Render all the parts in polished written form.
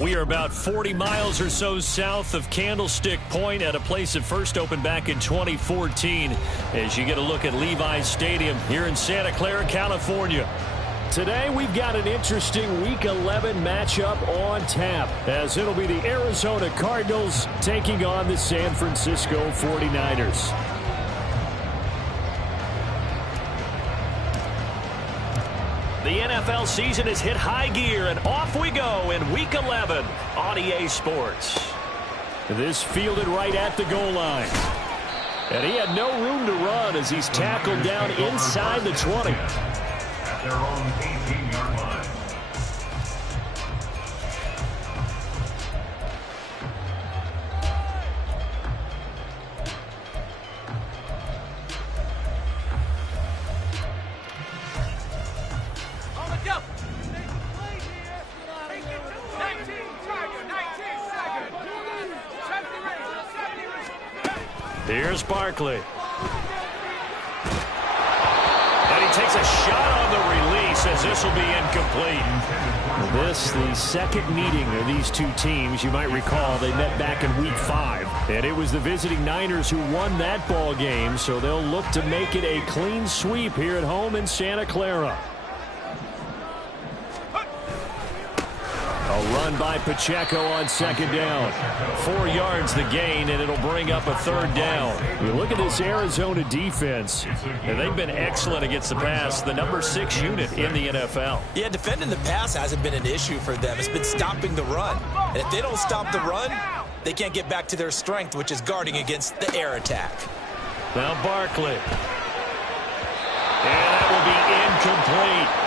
We are about 40 miles or so south of Candlestick Point at a place that first opened back in 2014 as you get a look at Levi's Stadium here in Santa Clara, California. Today we've got an interesting Week 11 matchup on tap as it'll be the Arizona Cardinals taking on the San Francisco 49ers. The NFL season has hit high gear, and off we go in Week 11 on EA Sports. This fielded right at the goal line. And he had no room to run as he's tackled down inside the 20. At their own 18-yard line. Here's Barkley. And he takes a shot on the release as this will be incomplete. This, the second meeting of these two teams. You might recall they met back in Week 5. And it was the visiting Niners who won that ball game, so they'll look to make it a clean sweep here at home in Santa Clara. A run by Pacheco on second down. 4 yards the gain, and it'll bring up a third down. You look at this Arizona defense, and they've been excellent against the pass, the number 6 unit in the NFL. Yeah, defending the pass hasn't been an issue for them. It's been stopping the run. And if they don't stop the run, they can't get back to their strength, which is guarding against the air attack. Now Barkley. And that will be incomplete.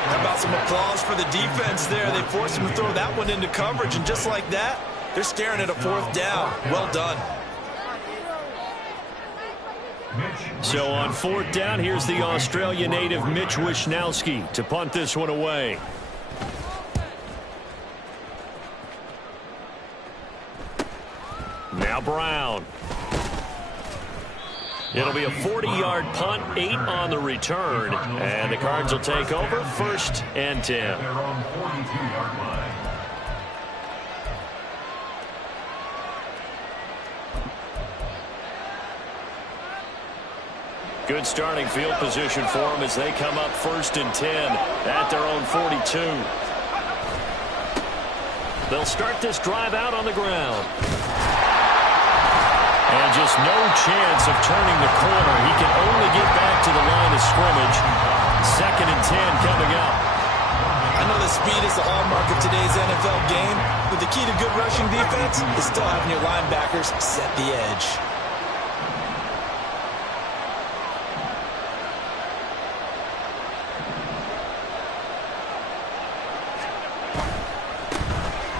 How about some applause for the defense there? They forced him to throw that one into coverage, and just like that, they're staring at a fourth down. Well done. So on fourth down, here's the Australia native Mitch Wishnowsky to punt this one away. Now Brown. It'll be a 40-yard punt, 8 on the return, and the Cards will take over, 1st and 10. Their own 42-yard line. Good starting field position for them as they come up 1st and 10 at their own 42. They'll start this drive out on the ground. And just no chance of turning the corner. He can only get back to the line of scrimmage. 2nd and 10 coming up. I know the speed is the hallmark of today's NFL game, but the key to good rushing defense is still having your linebackers set the edge.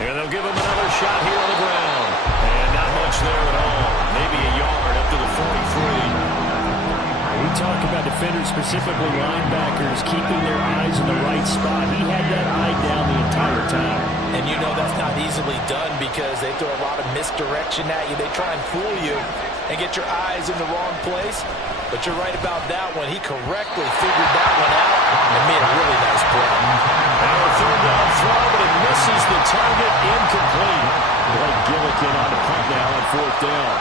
And they'll give him another shot here on the ground. And not much there at all. Maybe a yard up to the 43. We talk about defenders, specifically linebackers, keeping their eyes in the right spot. He had that eye down the entire time. And you know that's not easily done because they throw a lot of misdirection at you. They try and fool you and get your eyes in the wrong place. But you're right about that one. He correctly figured that one out and made a really nice play. Now a third down throw, but it misses the target, incomplete. Blake Gillikin on the punt now on 4th down.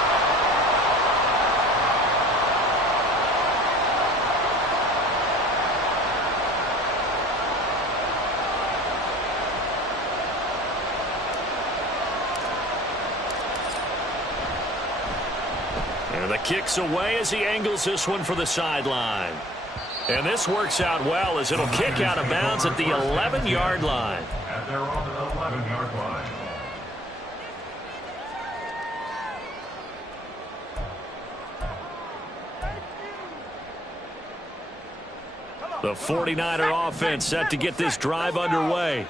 And the kick's away as he angles this one for the sideline. And this works out well as it'll kick out of bounds at the 11-yard line. At their own 11-yard line. The 49er offense set to get this drive underway.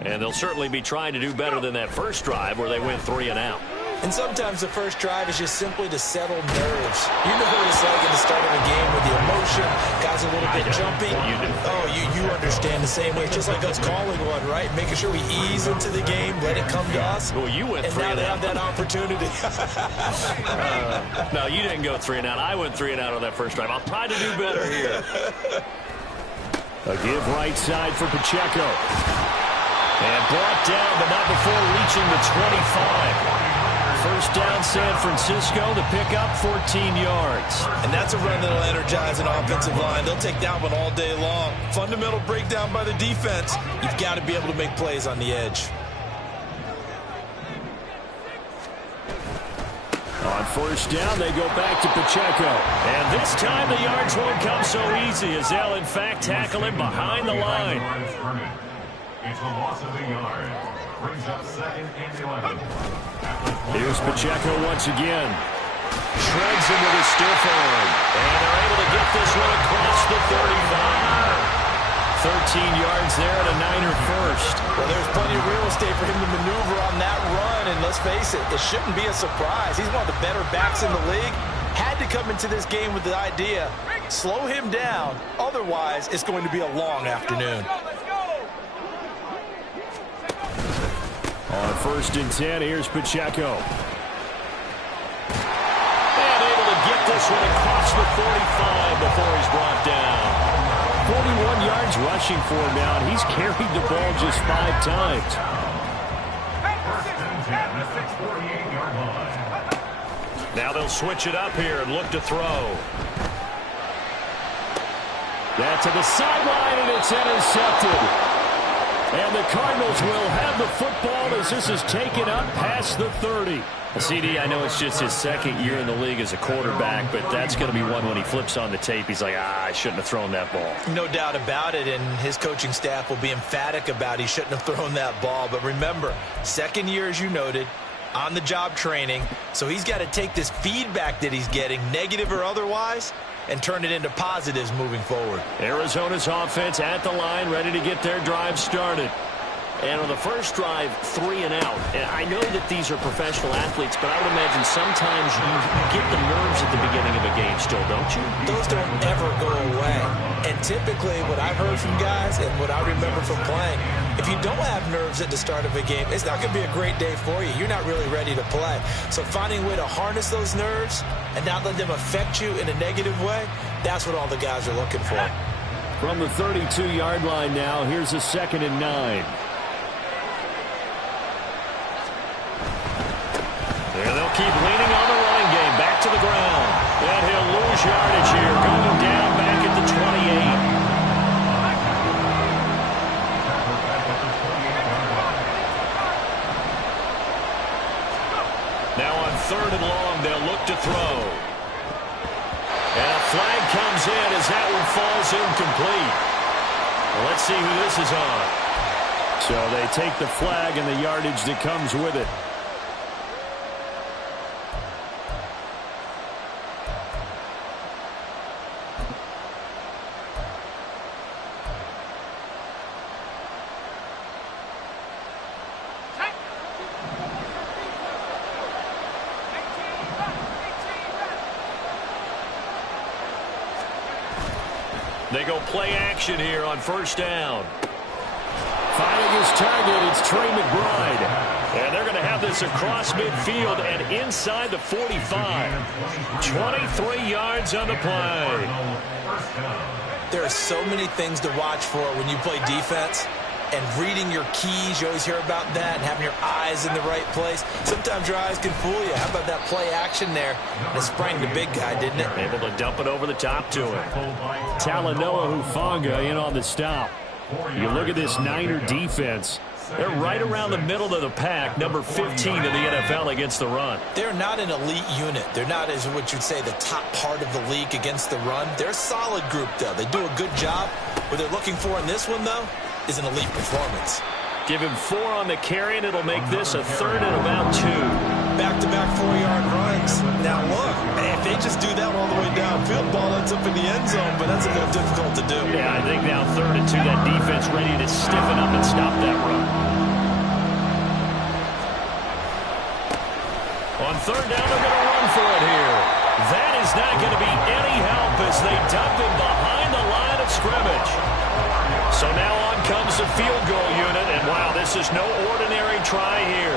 And they'll certainly be trying to do better than that first drive where they went 3 and out. And sometimes the first drive is just simply to settle nerves. You know what it's like at the start of a game with the emotion, guys a little bit jumpy. Oh, you understand the same way. Just like us calling one, right? Making sure we ease into the game, let it come to us. Well, you went 3 and out. And now they have that opportunity. No, you didn't go 3 and out. I went 3 and out on that first drive. I'll try to do better here. A give right side for Pacheco. And brought down, but not before reaching the 25. First down, San Francisco. The pickup, 14 yards. And that's a run that'll energize an offensive line. They'll take that one all day long. Fundamental breakdown by the defense. You've got to be able to make plays on the edge. On first down, they go back to Pacheco. And this time the yards won't come so easy as they'll, in fact, tackle him behind the line. It's a loss of a yard. Brings up 2nd and 11. Here's Pacheco once again. Shreds into the stiff arm. And they're able to get this one across the 35. 13 yards there and a Niner first. Well, there's plenty of real estate for him to maneuver on that run. And let's face it, it shouldn't be a surprise. He's one of the better backs in the league. Had to come into this game with the idea, slow him down. Otherwise, it's going to be a long afternoon. On 1st and 10, here's Pacheco. And able to get this one across the 45 before he's brought down. 41 yards rushing for him now, and he's carried the ball just 5 times. 1st and 10 at the 48-yard line. Now they'll switch it up here and look to throw. That to the sideline, and it's intercepted. And the Cardinals will have the football as this is taken up past the 30. CD, I know it's just his 2nd year in the league as a quarterback, but that's going to be one when he flips on the tape. He's like, I shouldn't have thrown that ball. No doubt about it, and his coaching staff will be emphatic about he shouldn't have thrown that ball. But remember, 2nd year, as you noted, on-the-job training, so he's got to take this feedback that he's getting, negative or otherwise, and turn it into positives moving forward. Arizona's offense at the line, ready to get their drive started. And on the first drive, 3 and out. And I know that these are professional athletes, but I would imagine sometimes you get the nerves at the beginning of a game still, don't you? Those don't ever go away. And typically what I've heard from guys and what I remember from playing, if you don't have nerves at the start of a game, it's not going to be a great day for you. You're not really ready to play. So finding a way to harness those nerves and not let them affect you in a negative way, that's what all the guys are looking for. From the 32-yard line now, here's a 2nd and 9. And they'll keep leaning on the running game. Back to the ground. And he'll lose yardage here. Going down back at the 28. Now on 3rd and long, they'll look to throw. And a flag comes in as that one falls incomplete. Well, let's see who this is on. So they take the flag and the yardage that comes with it. They go play action here on 1st down. Finding his target, it's Trey McBride. And they're going to have this across midfield and inside the 45. 23 yards on the play. There are so many things to watch for when you play defense. And reading your keys, you always hear about that, and having your eyes in the right place. Sometimes your eyes can fool you. How about that play action there? And it sprang the big guy, didn't it? Able to dump it over the top to him. Talanoa Hufanga in on the stop. You look at this Niner defense. They're right around the middle of the pack, number 15 in the NFL against the run. They're not an elite unit. They're not, as what you'd say, the top part of the league against the run. They're a solid group, though. They do a good job. What they're looking for in this one, though, is an elite performance. Give him 4 on the carry, and it'll make this a 3rd and about 2. Back-to-back 4-yard runs. Now, look, if they just do that all the way downfield, ball ends up in the end zone, but that's a little difficult to do. Yeah, I think now 3rd and 2, that defense ready to stiffen up and stop that run. On 3rd down, they're going to run for it here. That is not going to be any help as they dump him behind the line of scrimmage. So now on comes the field goal unit, and wow, this is no ordinary try here.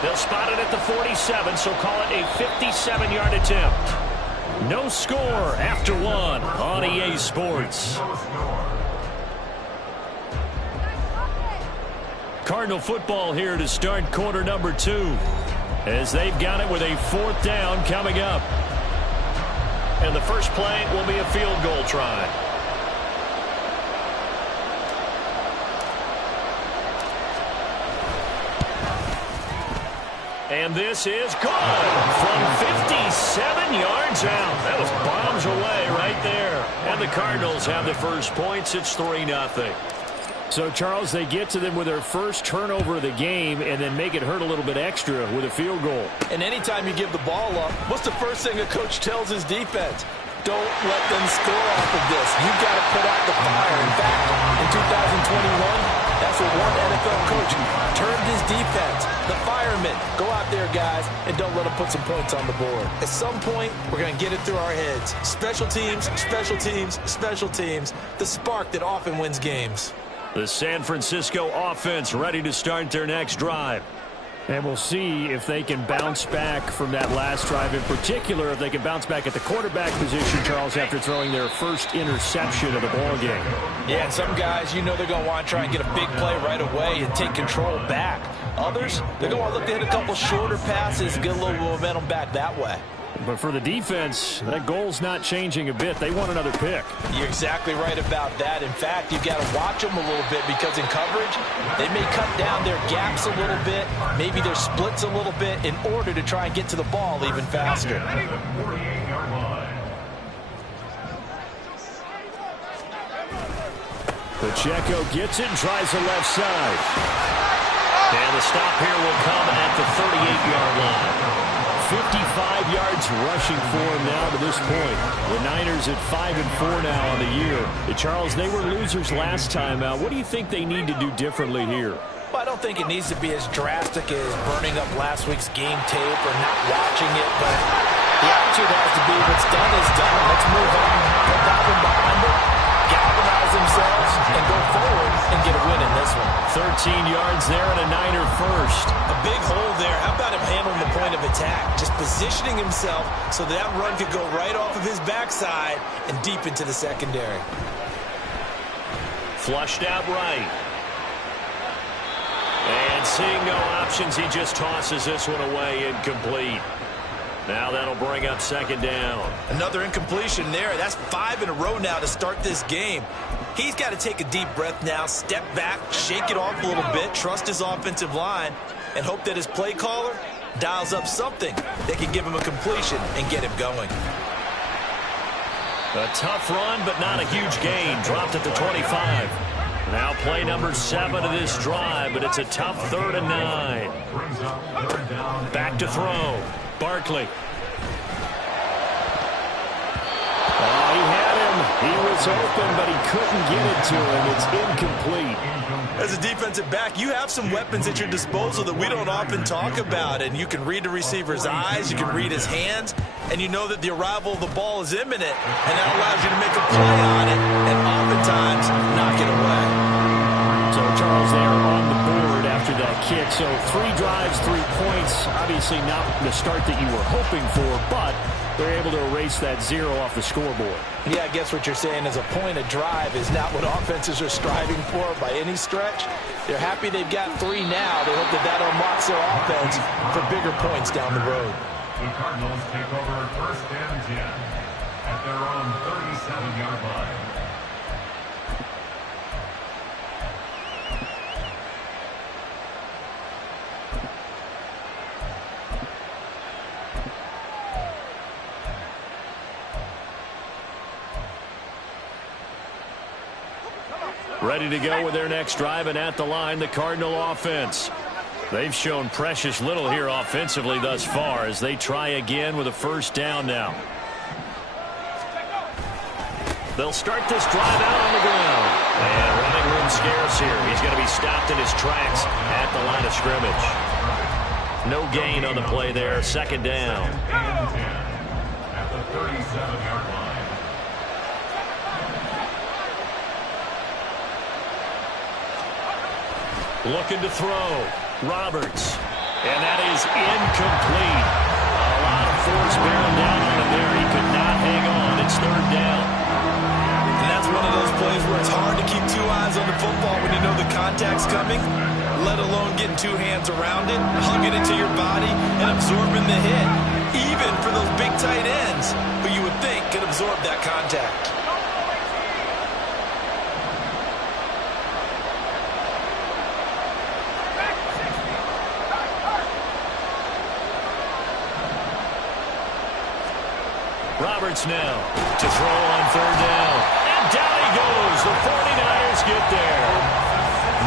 They'll spot it at the 47, so call it a 57-yard attempt. No score after 1 on EA Sports. Cardinal football here to start quarter number 2, as they've got it with a 4th down coming up. And the first play will be a field goal try. And this is good from 57 yards out. That was bombs away right there. And the Cardinals have the first points. It's 3-0. So, Charles, they get to them with their first turnover of the game and then make it hurt a little bit extra with a field goal. And anytime you give the ball up, what's the first thing a coach tells his defense? Don't let them score off of this. You've got to put out the fire. In fact, in 2021, that's what one NFL coach turned his defense. The firemen, go out there, guys, and don't let them put some points on the board. At some point, we're going to get it through our heads. Special teams, special teams, special teams. The spark that often wins games. The San Francisco offense ready to start their next drive. And we'll see if they can bounce back from that last drive. In particular, if they can bounce back at the quarterback position, Charles, after throwing their first interception of the ball game. Yeah, and some guys, they're going to want to try and get a big play right away and take control back. Others, they're going to want to look to hit a couple shorter passes, get a little momentum back that way. But for the defense, that goal's not changing a bit. They want another pick. You're exactly right about that. In fact, you've got to watch them a little bit because in coverage, they may cut down their gaps a little bit, maybe their splits a little bit in order to try and get to the ball even faster. Pacheco gets it and tries the left side. And the stop here will come at the 38-yard line. 55 yards rushing for him now to this point. The Niners at 5-4 now on the year. Charles, they were losers last time out. What do you think they need to do differently here? Well, I don't think it needs to be as drastic as burning up last week's game tape or not watching it, but the attitude has to be what's done is done. Let's move on. Put that one behind it, galvanize themselves, and go forward and get a win in this one. 13 yards there and a Niner first. A big hole there. How about him handling the point of attack? Just positioning himself so that run could go right off of his backside and deep into the secondary. Flushed out right. And seeing no options, he just tosses this one away, incomplete. Now that'll bring up 2nd down. Another incompletion there. That's 5 in a row now to start this game. He's got to take a deep breath now, step back, shake it off a little bit, trust his offensive line, and hope that his play caller dials up something that can give him a completion and get him going. A tough run, but not a huge gain. Dropped at the 25. Now play number 7 of this drive, but it's a tough 3rd and 9. Back to throw. Barkley. He had him. He was open, but he couldn't get it to him. It's incomplete. As a defensive back, you have some weapons at your disposal that we don't often talk about, and you can read the receiver's eyes, you can read his hands, and you know that the arrival of the ball is imminent, and that allows you to make a play on it and oftentimes knock it away. So, Charles, they are on the board after that kick. So 3 drives, 3 points. Obviously not the start that you were hoping for, but they're able to erase that 0 off the scoreboard. Yeah, I guess what you're saying is a point of drive is not what offenses are striving for by any stretch. They're happy they've got 3 now. They hope that unlocks their offense for bigger points down the road. The Cardinals take over 1st and 10 at their own 37-yard line. Ready to go with their next drive, and at the line, the Cardinal offense. They've shown precious little here offensively thus far as they try again with a 1st down now. They'll start this drive out on the ground. And running room scarce here. He's going to be stopped in his tracks at the line of scrimmage. No gain on the play there. 2nd down. At the 37-yard line. Looking to throw. Roberts. And that is incomplete. A lot of force bearing down on him there. He could not hang on. It's 3rd down. And that's one of those plays where it's hard to keep 2 eyes on the football when you know the contact's coming. let alone getting two hands around it, hugging it to your body, and absorbing the hit. Even for those big tight ends who you would think could absorb that contact. Roberts now to throw on third down. And down he goes. The 49ers get there.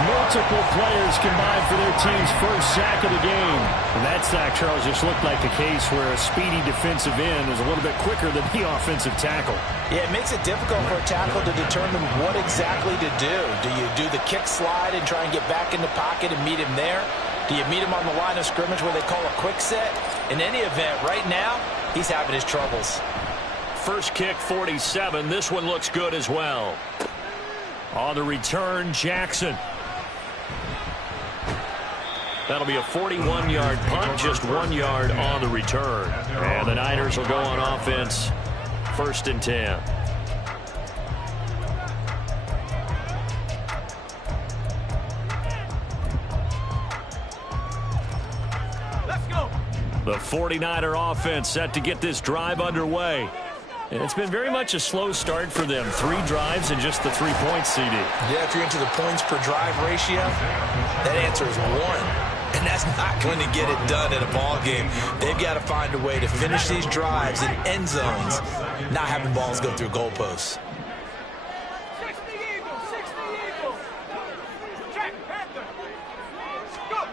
Multiple players combined for their team's first sack of the game. And that sack, Charles, just looked like the case where a speedy defensive end was a little bit quicker than the offensive tackle. Yeah, it makes it difficult for a tackle to determine what exactly to do. Do you do the kick slide and try and get back in the pocket and meet him there? Do you meet him on the line of scrimmage where they call a quick set? In any event, right now, he's having his troubles. First kick, 47. This one looks good as well. On the return, Jackson. That'll be a 41-yard punt, just 1 yard on the return. And the Niners will go on offense, 1st and 10. Let's go. The 49er offense set to get this drive underway. And it's been very much a slow start for them. 3 drives and just the 3 points, CD. Yeah, if you're into the points per drive ratio, that answer is 1. And that's not going to get it done in a ball game. They've got to find a way to finish these drives in end zones, not having balls go through goalposts. 60 Eagles, 60 Eagles. Check, Panther. Go.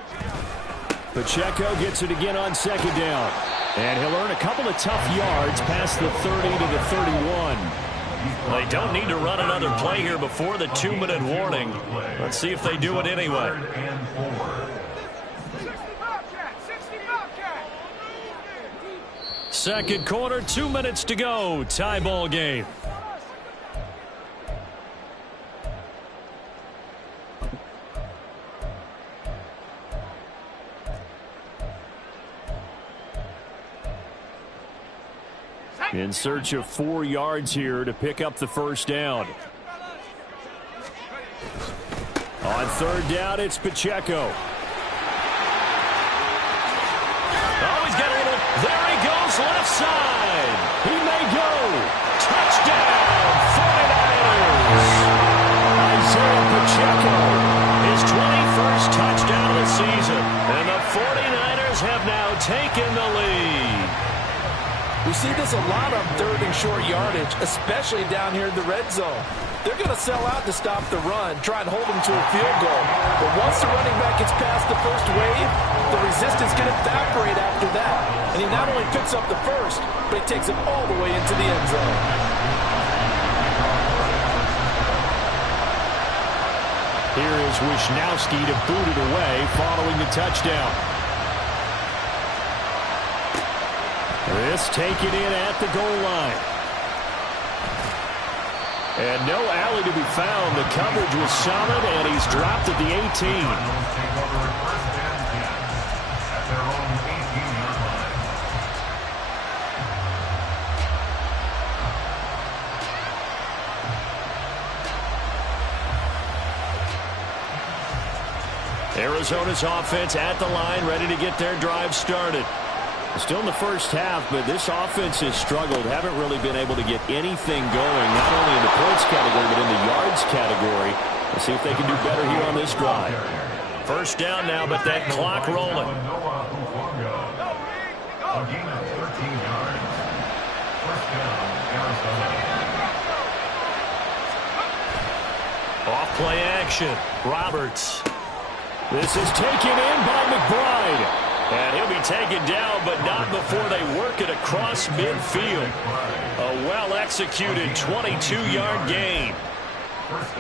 Pacheco gets it again on 2nd down. And he'll earn a couple of tough yards past the 30 to the 31. They don't need to run another play here before the 2-minute warning. Let's see if they do it anyway. 60 Bobcat. Second quarter, 2 minutes to go. Tie ball game. In search of 4 yards here to pick up the first down. On 3rd down, it's Pacheco. Oh, he's got a little. There he goes, left side. He may go. Touchdown, 49ers. Isaiah Pacheco, his 21st touchdown of the season. And the 49ers have now taken the lead. We see this a lot on 3rd and short yardage, especially down here in the red zone. They're going to sell out to stop the run, try and hold them to a field goal. But once the running back gets past the first wave, the resistance can evaporate after that. And he not only picks up the first, but he takes it all the way into the end zone. Here is Wisnowski to boot it away following the touchdown. This taken in at the goal line. And no alley to be found. The coverage was solid, and he's dropped at the 18. Arizona's offense at the line, ready to get their drive started. Still in the first half, but this offense has struggled. Haven't really been able to get anything going, not only in the points category, but in the yards category. Let's see if they can do better here on this drive. First down now, but that clock rolling. Off play action. Roberts. This is taken in by McBride. And he'll be taken down, but not before they work it across midfield. A well-executed 22-yard gain.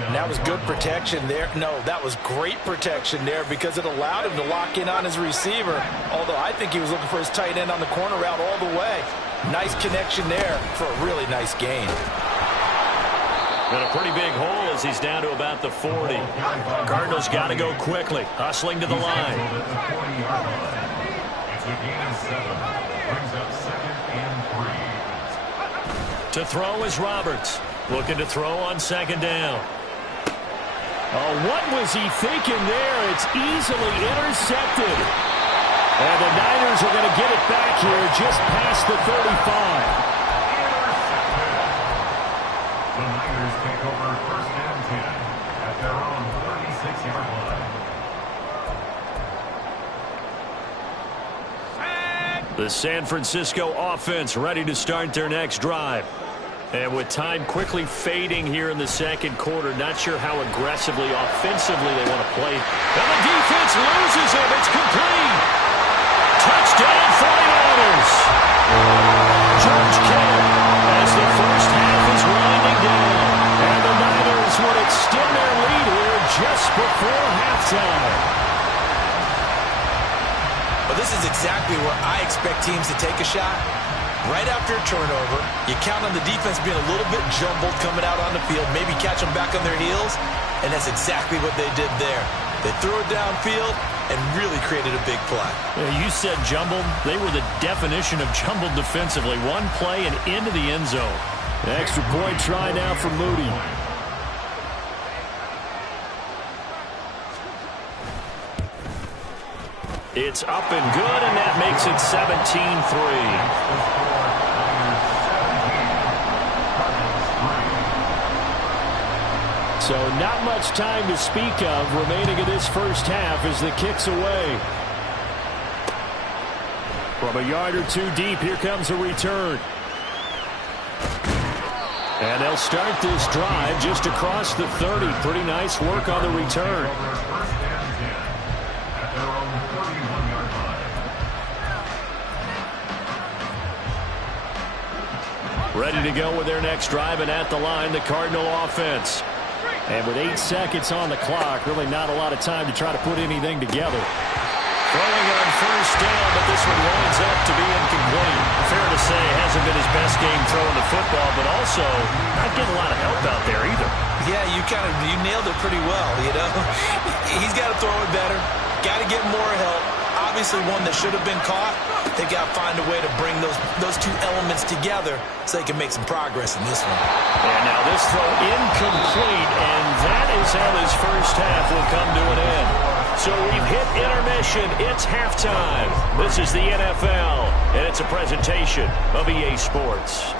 And that was good protection there. No, that was great protection there because it allowed him to lock in on his receiver. Although I think he was looking for his tight end on the corner route all the way. Nice connection there for a really nice gain. And a pretty big hole as he's down to about the 40. Cardinals got to go quickly, hustling to the line. It's a gain of 7. Brings up 2nd and 3. To throw is Roberts. Looking to throw on 2nd down. Oh, what was he thinking there? It's easily intercepted. And the Niners are going to get it back here just past the 35. The Niners take over first and 10 at their own 36-yard line. The San Francisco offense ready to start their next drive. And with time quickly fading here in the second quarter, not sure how aggressively, offensively they want to play. And the defense loses him. It's complete. Touchdown 49ers. George Kittle as the first half is winding down. And the Niners would extend their lead here just before halftime. Well, this is exactly where I expect teams to take a shot. Right after a turnover, you count on the defense being a little bit jumbled coming out on the field, maybe catch them back on their heels, and that's exactly what they did there. They threw it downfield and really created a big play. You said jumbled. They were the definition of jumbled defensively. One play and into the end zone. Extra point try now for Moody. It's up and good, and that makes it 17-3. So not much time to speak of remaining in this first half as the kick's away. From a yard or two deep, here comes a return. And they'll start this drive just across the 30. Pretty nice work on the return. Ready to go with their next drive, and at the line, the Cardinal offense. And with 8 seconds on the clock, really not a lot of time to try to put anything together. Throwing on first down, but this one winds up to be incomplete. Fair to say, it hasn't been his best game throwing the football, but also not getting a lot of help out there either. Yeah, you nailed it pretty well, you know. He's got to throw it better. Got to get more help. Obviously one that should have been caught. They got to find a way to bring those two elements together so they can make some progress in this one. And now this throw incomplete, and that is how this first half will come to an end. So we've hit intermission. It's halftime. This is the NFL, and it's a presentation of EA Sports.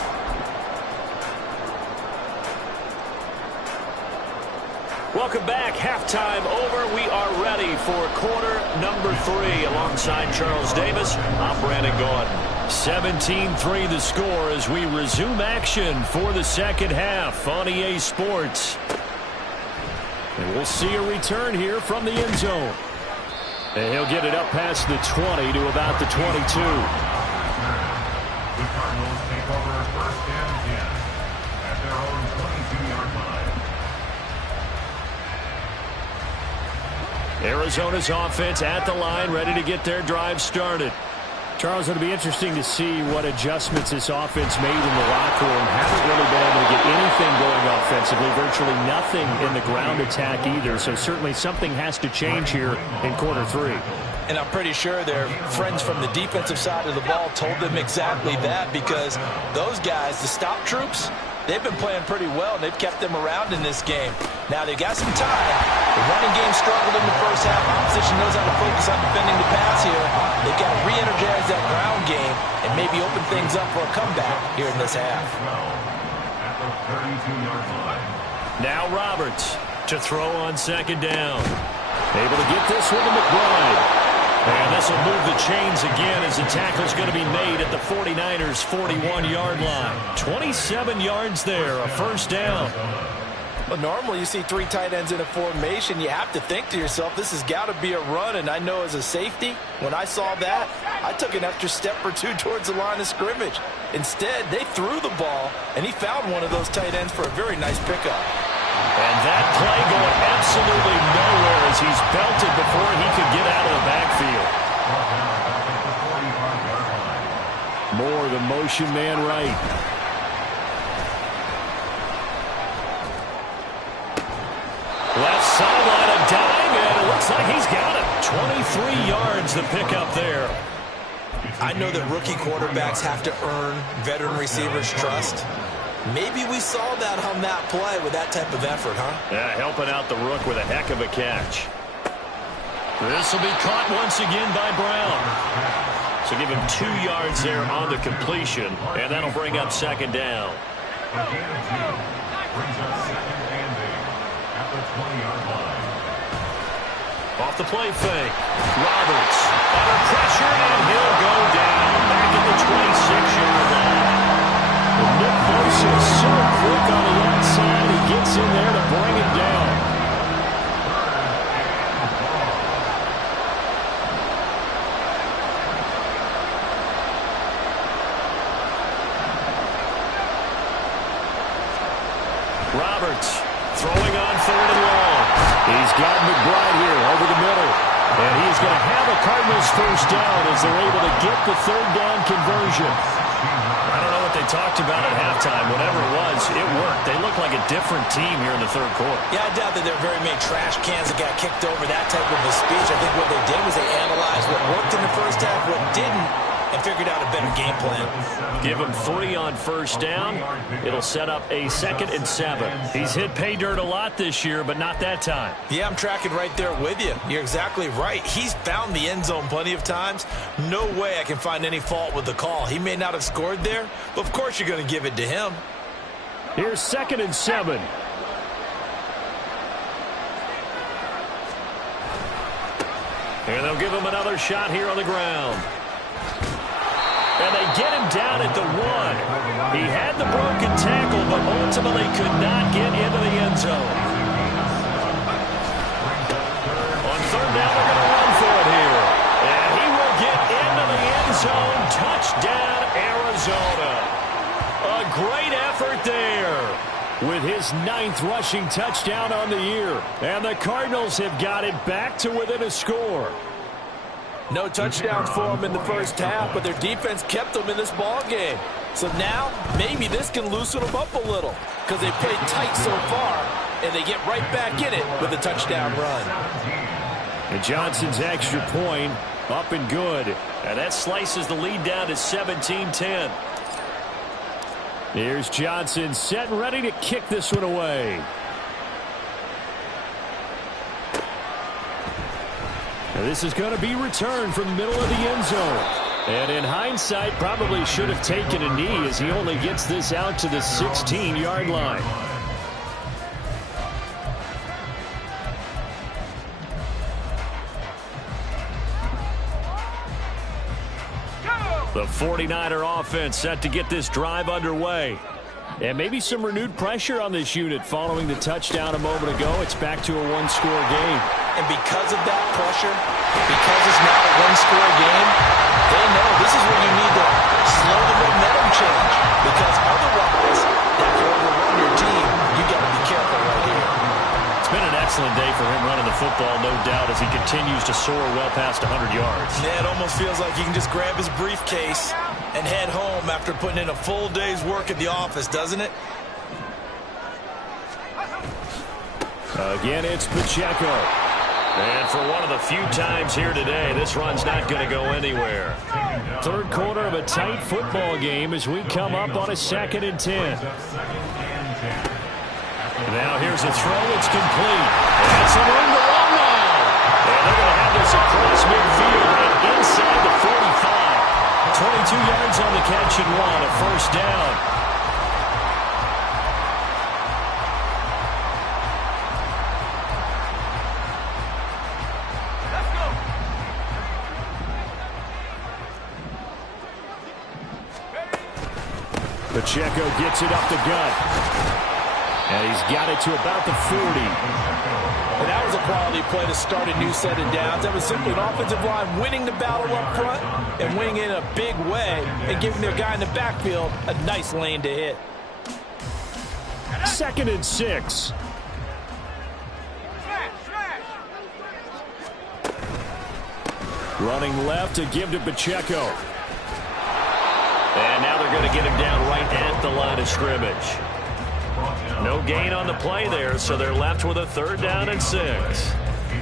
Welcome back. Halftime over. We are ready for quarter number 3. Alongside Charles Davis, I'm Brandon Gordon. 17-3 the score as we resume action for the second half on EA Sports. And we'll see a return here from the end zone. And he'll get it up past the 20 to about the 22. The Cardinals take over first and 10 at their own 22-yard line. Arizona's offense at the line, ready to get their drive started. Charles, it'll be interesting to see what adjustments this offense made in the locker room. Haven't really been able to get anything going offensively, virtually nothing in the ground attack either. So certainly something has to change here in quarter 3. And I'm pretty sure their friends from the defensive side of the ball told them exactly that, because those guys, the stop troops, they've been playing pretty well, and they've kept them around in this game. Now, they've got some time. The running game struggled in the first half. Opposition knows how to focus on defending the pass here. They've got to re-energize that ground game and maybe open things up for a comeback here in this half. At the 32-yard line. Now Roberts to throw on second down. Able to get this one to McBride. And this will move the chains again as the tackle's going to be made at the 49ers' 41-yard line. 27 yards there, a first down. Well, normally you see 3 tight ends in a formation. You have to think to yourself, this has got to be a run. And I know as a safety, when I saw that, I took an extra step or two towards the line of scrimmage. Instead, they threw the ball, and he found one of those tight ends for a very nice pickup. And that play going absolutely nowhere as he's belted before he could get out of the backfield. More the motion man right. Left sideline, a dime, and it looks like he's got it. 23 yards the pickup there. I know that rookie quarterbacks have to earn veteran receivers' trust. Maybe we saw that on that play with that type of effort, huh? Yeah, helping out the rook with a heck of a catch. This will be caught once again by Brown. So give him 2 yards there on the completion, and that'll bring up second down. A gain of 2 brings up second and 8 at the 20-yard line. Off the play fake. Roberts under pressure, and he'll go down back at the 26-yard line. Nick Bosa is so quick on the outside. He gets in there to bring him down. Roberts throwing on 3rd and long. He's got McBride here over the middle. And he's going to have a Cardinals first down as they're able to get the 3rd down conversion. I don't know what they talked about at halftime. Whatever it was, it worked. They look like a different team here in the 3rd quarter. Yeah, I doubt that there are very many trash cans that got kicked over, that type of a speech. I think what they did was they analyzed what worked in the first half, what didn't, and figured out a better game plan. Give him 3 on first down. It'll set up a 2nd and 7. He's hit pay dirt a lot this year, but not that time. Yeah, I'm tracking right there with you. You're exactly right. He's found the end zone plenty of times. No way I can find any fault with the call. He may not have scored there, but of course you're going to give it to him. Here's 2nd and 7. And they'll give him another shot here on the ground. And they get him down at the 1. He had the broken tackle, but ultimately could not get into the end zone. On 3rd down, they're going to run for it here. And he will get into the end zone. Touchdown, Arizona. A great effort there. With his 9th rushing touchdown on the year. And the Cardinals have got it back to within a score. No touchdowns for them in the first half, but their defense kept them in this ball game. So now, maybe this can loosen them up a little because they played tight so far, and they get right back in it with a touchdown run. And Johnson's extra point up and good. And that slices the lead down to 17-10. Here's Johnson set and ready to kick this one away. And this is going to be returned from the middle of the end zone. And in hindsight, probably should have taken a knee as he only gets this out to the 16-yard line. The 49er offense set to get this drive underway. And maybe some renewed pressure on this unit following the touchdown a moment ago. It's back to a 1-score game. And because of that pressure, because it's now a 1-score game, they know this is where you need to slow the momentum change. Because otherwise, that can overrun your team. You got to be careful right here. It's been an excellent day for him running the football, no doubt, as he continues to soar well past 100 yards. Yeah, it almost feels like he can just grab his briefcase and head home after putting in a full day's work at the office, doesn't it? Again, it's Pacheco. And for one of the few times here today, this run's not going to go anywhere. 3rd quarter of a tight football game as we come up on a 2nd and 10. Now here's a throw. It's complete. And some room to run now. And they're going to have this across midfield and inside the 45. 22 yards on the catch and 1, a first down. Pacheco gets it up the gut. And he's got it to about the 40. And that was a quality play to start a new set of downs. That was simply an offensive line winning the battle up front and winning in a big way and giving their guy in the backfield a nice lane to hit. 2nd and 6. Running left to give to Pacheco. And now they're going to get him down right at the line of scrimmage. No gain on the play there, so they're left with a 3rd down and 6.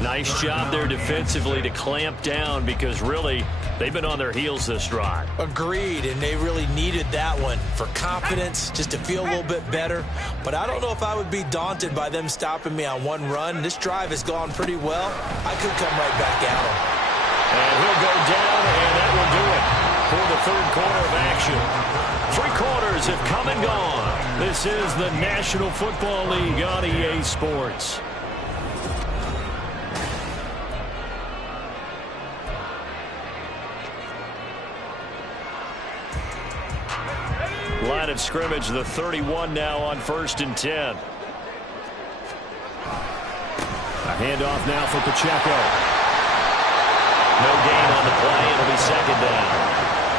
Nice job there defensively to clamp down because really They've been on their heels this drive. Agreed, and they really needed that one for confidence, just to feel a little bit better. But I don't know if I would be daunted by them stopping me on one run. This drive has gone pretty well. I could come right back at them. And he'll go down, and that will do it for the third quarter of action. 3 quarters have come and gone. This is the National Football League on EA Sports. Line of scrimmage, the 31 now on 1st and 10. A handoff now for Pacheco. No gain on the play. It'll be 2nd down.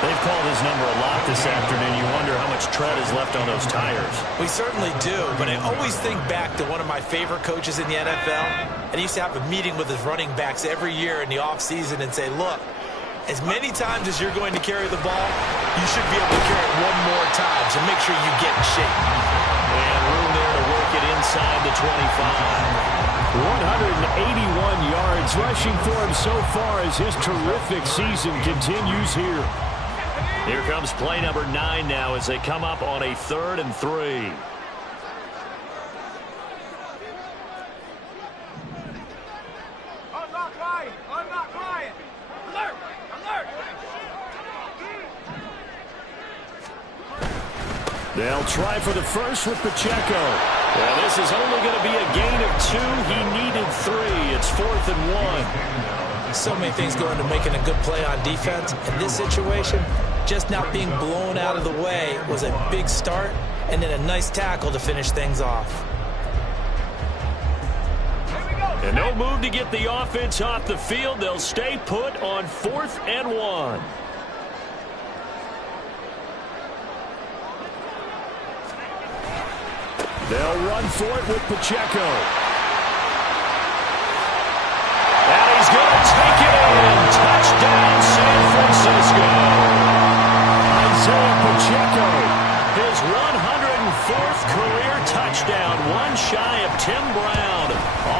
They've called his number a lot this afternoon. You wonder how much tread is left on those tires. We certainly do, but I always think back to one of my favorite coaches in the NFL. And he used to have a meeting with his running backs every year in the offseason and say, look, as many times as you're going to carry the ball, you should be able to carry it one more time, so make sure you get in shape. And room there to work it inside the 25. 181 yards rushing for him so far as his terrific season continues here. Here comes play number 9 now as they come up on a 3rd and 3. Unlock Ryan. Unlock Ryan. Alert. Alert. They'll try for the first with Pacheco. Well, this is only going to be a gain of 2. He needed 3. It's 4th and 1. So many things go into making a good play on defense. In this situation, just not being blown out of the way was a big start, and then a nice tackle to finish things off. And no move to get the offense off the field. They'll stay put on 4th and 1. They'll run for it with Pacheco. And he's going to take it in. Touchdown, San Francisco. Isaiah Pacheco. His 104th career touchdown. One shy of Tim Brown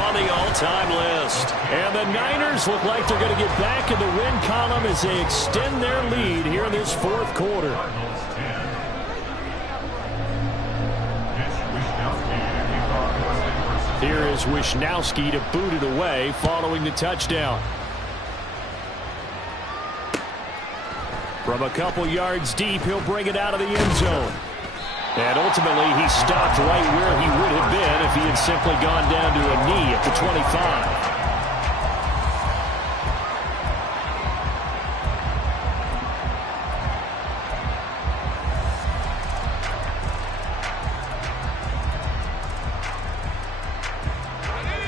on the all-time list. And the Niners look like they're going to get back in the win column as they extend their lead here in this 4th quarter. Here is Wishnowski to boot it away following the touchdown. From a couple yards deep, he'll bring it out of the end zone. And ultimately, he stopped right where he would have been if he had simply gone down to a knee at the 25.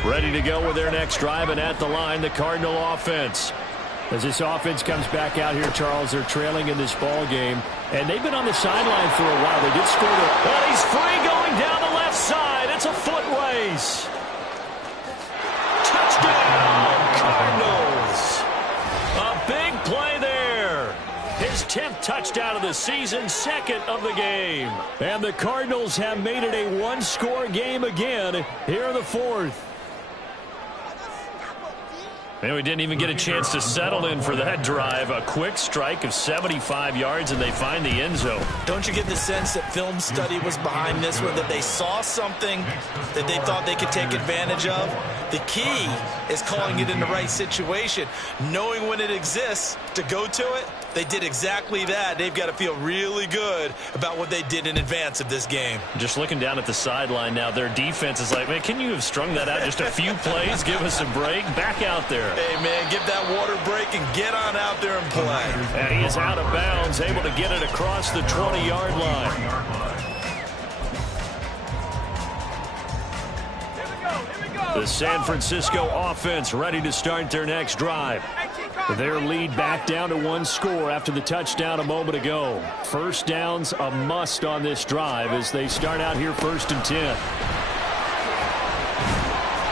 Ready to go with their next drive, and at the line, the Cardinal offense. As this offense comes back out here, Charles, they're trailing in this ball game, and they've been on the sideline for a while. They did score and he's free going down the left side. It's a foot race. Touchdown, Cardinals. A big play there. His 10th touchdown of the season, 2nd of the game. And the Cardinals have made it a one-score game again here in the 4th. And we didn't even get a chance to settle in for that drive. A quick strike of 75 yards, and they find the end zone. Don't you get the sense that film study was behind this one, that they saw something that they thought they could take advantage of? The key is calling it in the right situation, knowing when it exists to go to it. They did exactly that. They've got to feel really good about what they did in advance of this game. Just looking down at the sideline now, their defense is like, man, can you have strung that out just a few plays? Give us a break. Back out there. Hey, man, give that water break and get on out there and play. And he is out of bounds, able to get it across the 20-yard line. The San Francisco offense ready to start their next drive. Their lead back down to one score after the touchdown a moment ago. First down's a must on this drive as they start out here 1st and 10.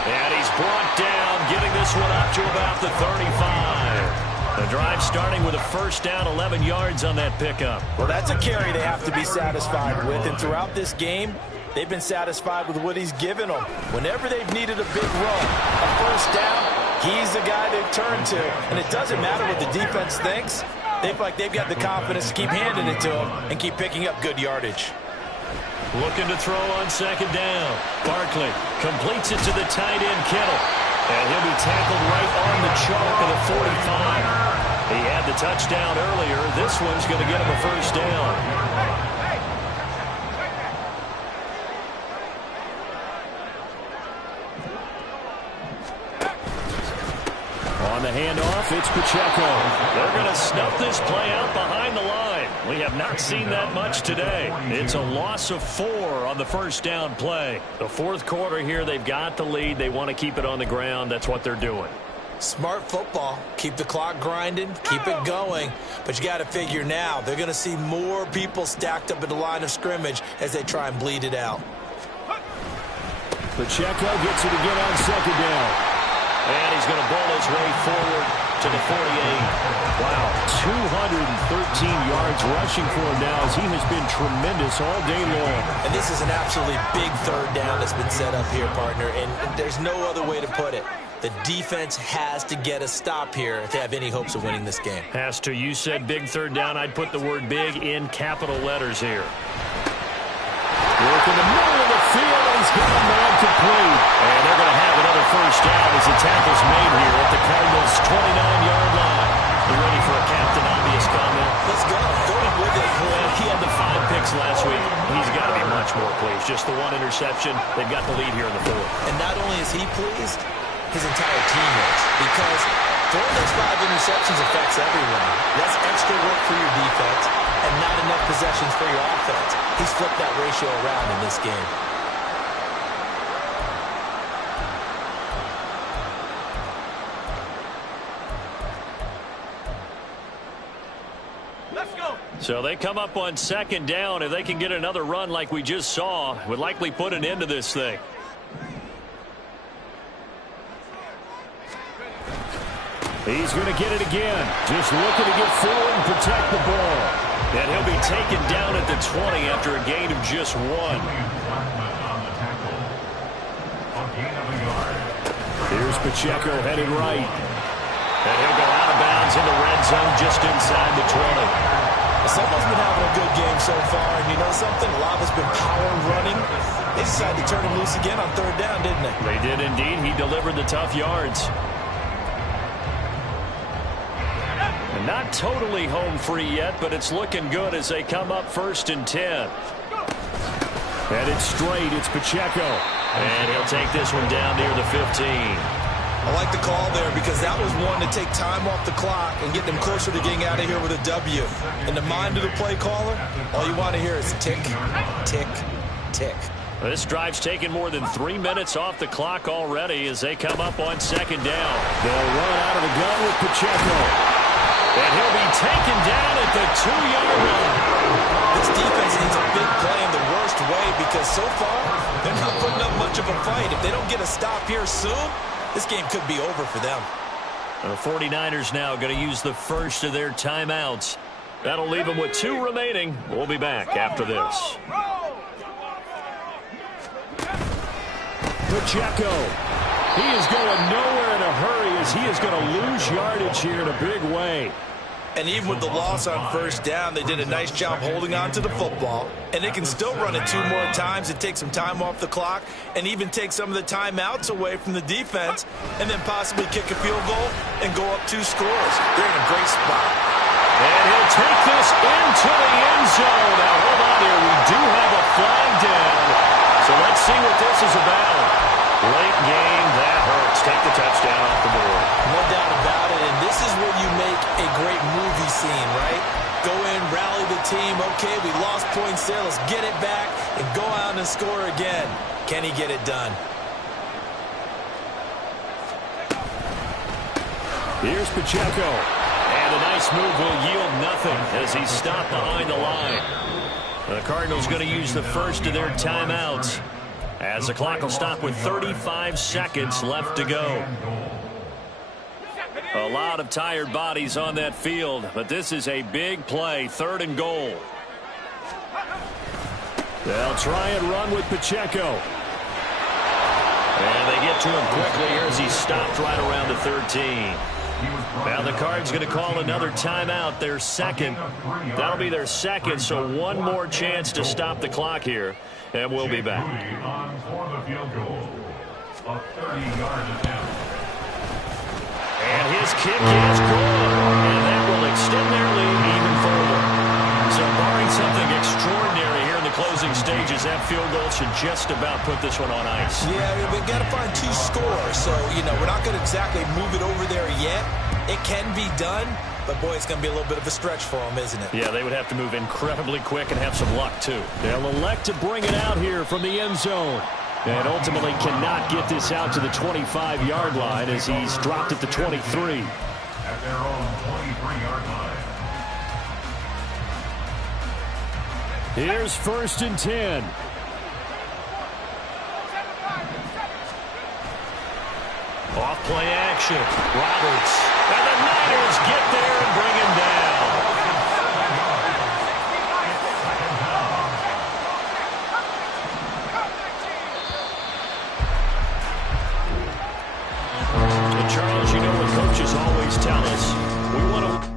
And he's brought down, getting this one up to about the 35. The drive starting with a first down, 11 yards on that pickup. Well, that's a carry they have to be satisfied with. And throughout this game, They've been satisfied with what he's given them. Whenever they've needed a big run, a first down, he's the guy they've turned to. And it doesn't matter what the defense thinks. They feel like they've got the confidence to keep handing it to him and keep picking up good yardage. Looking to throw on second down. Barkley completes it to the tight end, Kittle. And he'll be tackled right on the chalk of the 45. He had the touchdown earlier. This one's going to get him a first down. On the handoff, it's Pacheco. They're going to snuff this play out behind the line. We have not seen that much today. It's a loss of 4 on the first down play. The fourth quarter here, they've got the lead. They want to keep it on the ground. That's what they're doing. Smart football. Keep the clock grinding. Keep it going. But you got to figure now, they're going to see more people stacked up at the line of scrimmage as they try and bleed it out. Pacheco gets it again on second down. And he's going to bowl his way forward to the 48. Wow, 213 yards rushing for him now as he has been tremendous all day long. And this is an absolutely big third down that's been set up here, partner, and there's no other way to put it. The defense has to get a stop here if they have any hopes of winning this game. Has to. You said big third down. I'd put the word big in capital letters here. Work in the middle of the field, and he's got a man complete. And they're going to have another first down as the tackle's made here at the Cardinals' 29-yard line. You ready for a Captain Obvious comment? Let's go. Go with it. Well, he had the 5 picks last week. He's got to be much more pleased. Just the 1 interception. They've got the lead here in the 4th. And not only is he pleased, his entire team is. Because throwing those 5 interceptions affects everyone. That's extra work for your defense and not enough possessions for your offense. He's flipped that ratio around in this game. Let's go. So they come up on second down. If they can get another run like we just saw, would likely put an end to this thing. He's going to get it again. Just looking to get forward and protect the ball. And he'll be taken down at the 20 after a gain of just 1. Here's Pacheco headed right. And he'll go out of bounds in the red zone just inside the 20. Someone's been having a good game so far, and you know something? A lot has been power running. They decided to turn him loose again on third down, didn't they? They did indeed. He delivered the tough yards. And not totally home free yet, but it's looking good as they come up 1st and 10. And it's straight. It's Pacheco. And he'll take this one down near the 15. I like the call there because that was one to take time off the clock and get them closer to getting out of here with a W. In the mind of the play caller, all you want to hear is tick, tick, tick. This drive's taken more than 3 minutes off the clock already as they come up on second down. They'll run out of the gun with Pacheco. And he'll be taken down at the 2-yard line. This defense needs a big play in the worst way because so far, they're not putting up much of a fight. If they don't get a stop here soon, this game could be over for them. The 49ers now going to use the first of their timeouts. That'll leave them with 2 remaining. We'll be back after this. Pacheco. He is going nowhere in a hurry as he is going to lose yardage here in a big way. And even with the loss on first down, they did a nice job holding on to the football. And they can still run it 2 more times and take some time off the clock and even take some of the timeouts away from the defense and then possibly kick a field goal and go up 2 scores. They're in a great spot. And he'll take this into the end zone. Now, hold on here. We do have a flag down. So let's see what this is about. Late game, that hurts. Take the touchdown off the board. No doubt about it, and this is where you make a great movie scene, right? Go in, rally the team. Okay, we lost points there. Let's get it back and go out and score again. Can he get it done? Here's Pacheco. And a nice move will yield nothing as he's stopped behind the line. The Cardinals going to use the first of their timeouts as the clock will stop with 35 seconds left to go. A lot of tired bodies on that field, but this is a big play, 3rd and goal. They'll try and run with Pacheco. And they get to him quickly here as he stopped right around the 13. Now the Cards going to call another timeout, their second. That'll be their second, so one more chance to stop the clock here, and we'll be back. And his kick is good, and that will extend their lead even further. So barring something extraordinary here in the closing stages, that field goal should just about put this one on ice. Yeah, we've got to find 2 scores, so, we're not going to exactly move it over there yet. It can be done, but, boy, it's going to be a little bit of a stretch for them, isn't it? Yeah, they would have to move incredibly quick and have some luck, too. They'll elect to bring it out here from the end zone. And ultimately cannot get this out to the 25-yard line as he's dropped at the 23. At their own 23-yard line. Here's 1st and 10. Off play action. Roberts. And the Niners get there and bring him down. And Charles, what coaches always tell us, we want to